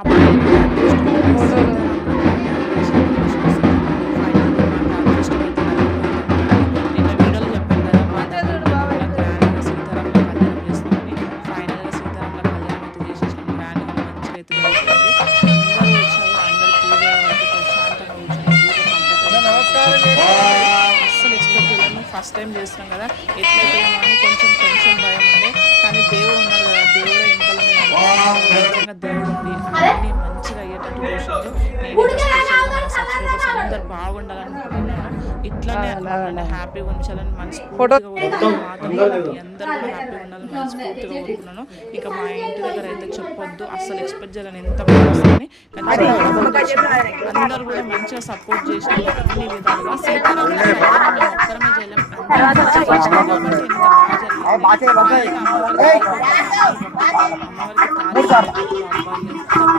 అబ్బాయి ఫైనల్గా నాకు అదృష్టం అయితే కలిగిందని నిన్న వీడియోలో చెప్పాను కదా మా గ్రాండ్గా సీతారాముల కళ్యాణం చేస్తామని. ఫైనల్గా సీతారాముల కళ్యాణం అయితే చేసేసాం. గ్రాండ్గా మంచిగా అయితే జరుగుతుంది. అందరూ వచ్చారు. అందరూ పూజ వరకు ప్రశాంతంగా కూర్చొని పూజ కంప్లీట్ అయింది. అస్సలు ఎక్స్పెక్ట్ చేయలేము. ఫస్ట్ టైం చేస్తున్నాం కదా ఎట్లయితేమో అని కొంచెం టెన్షన్ భయం ఉండే. కానీ దేవుడు ఉన్నారు కదా, దేవుడే వెనకాల నిజంగా దేవుడు ఉండి అన్నీ మంచిగా అయ్యేటట్టు చూసిండు. నేను స్పెషల్గా మన సబ్స్క్రైబర్స్ అందరు బాగుండాలనుకుంటున్నాను. ఇట్లానే అనుకుంటున్నాను, హ్యాపీగా ఉంచాలని మనస్ఫూర్తిగా కోరుకుంటున్నాను. మాతో అందరూ కూడా హ్యాపీగా ఉండాలని మనస్ఫూర్తిగా కోరుకున్నాను. ఇక మా ఇంటి దగ్గర అయితే చెప్పొద్దు, అస్సలు ఎక్స్పెక్ట్ చేయాలని ఎంత బాగుందని. కానీ అందరూ కూడా మంచిగా సపోర్ట్ చేసిన అన్ని విధాలుగా. సీతారాముల కళ్యాణం మేము ఒక్కరమే చేయలేం, అందరూ చేసినాం కాబట్టి ఇంత బాగా జరిగింది. అమ్మవారికి అబ్బాయి ఎంత